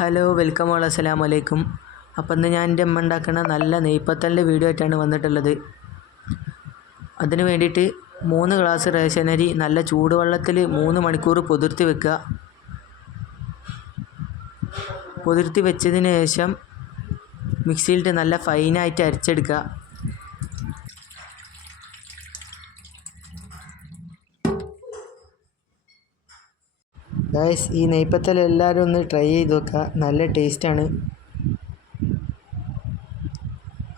Hello welcome all അസ്സലാമു അലൈക്കും. അപ്പം ഇന്ന് ഞാൻ എൻ്റെ അമ്മ ഉണ്ടാക്കുന്ന നല്ല നെയ്പ്പത്തലിൻ്റെ വീഡിയോ ആയിട്ടാണ് വന്നിട്ടുള്ളത്. അതിന് വേണ്ടിയിട്ട് 3 ഗ്ലാസ് റേഷൻ അരി നല്ല ചൂടുവെള്ളത്തിൽ 3 മണിക്കൂർ പൊതിർത്തി വെക്കുക. പൊതിർത്തി വെച്ചതിന് ശേഷം മിക്സിയിലിട്ട് നല്ല ഫൈനായിട്ട് അരച്ചെടുക്കുക. ഗൈസ്, ഈ നെയ്പ്പത്തൽ എല്ലാവരും ഒന്ന് ട്രൈ ചെയ്ത് നോക്കുക, നല്ല ടേസ്റ്റാണ്.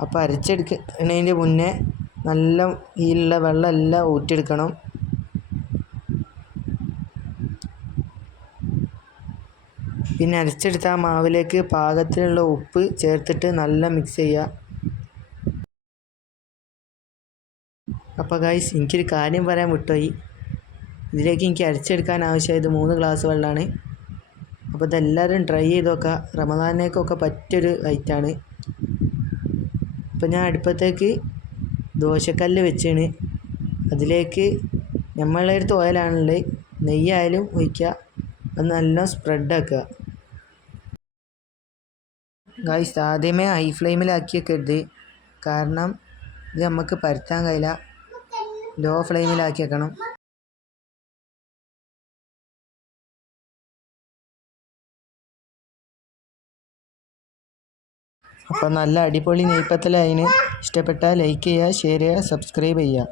അപ്പോൾ അരച്ചെടുക്കുന്നതിൻ്റെ മുന്നേ നല്ല ഈലുള്ള വെള്ളം എല്ലാം ഊറ്റിയെടുക്കണം. പിന്നെ അരച്ചെടുത്ത ആ മാവിലേക്ക് പാകത്തിനുള്ള ഉപ്പ് ചേർത്തിട്ട് നല്ല മിക്സ് ചെയ്യുക. അപ്പോൾ ഗൈസ്, എനിക്കൊരു കാര്യം പറയാൻ വിട്ടുപോയി. ഇതിലേക്ക് എനിക്ക് അരച്ചെടുക്കാൻ ആവശ്യമായത് 3 ഗ്ലാസ് വെള്ളമാണ്. അപ്പോൾ ഇതെല്ലാവരും ട്രൈ ചെയ്ത് നോക്കുക, റമദാനിലേക്കൊക്കെ പറ്റിയൊരു ഐറ്റമാണ്. അപ്പോൾ ഞാൻ അടുപ്പത്തേക്ക് ദോശക്കല്ല് വെച്ചാണ്. അതിലേക്ക് നമ്മളെ അടുത്ത് ഓയിലാണുള്ളത്, നെയ്യായാലും ഒഴിക്കുക. അത് നല്ല സ്പ്രെഡാക്കുക. ഗൈസ്, ആദ്യമേ ഹൈ ഫ്ലെയിമിലാക്കി വെക്കരുത്, കാരണം ഇത് നമുക്ക് പരത്താൻ കഴിയില്ല. ലോ ഫ്ലെയിമിലാക്കി വെക്കണം. അപ്പോൾ നല്ല അടിപൊളി നെയ്പ്പത്തലായിന്. ഇഷ്ടപ്പെട്ടാൽ ലൈക്ക് ചെയ്യുക, ഷെയർ ചെയ്യുക, സബ്സ്ക്രൈബ് ചെയ്യുക.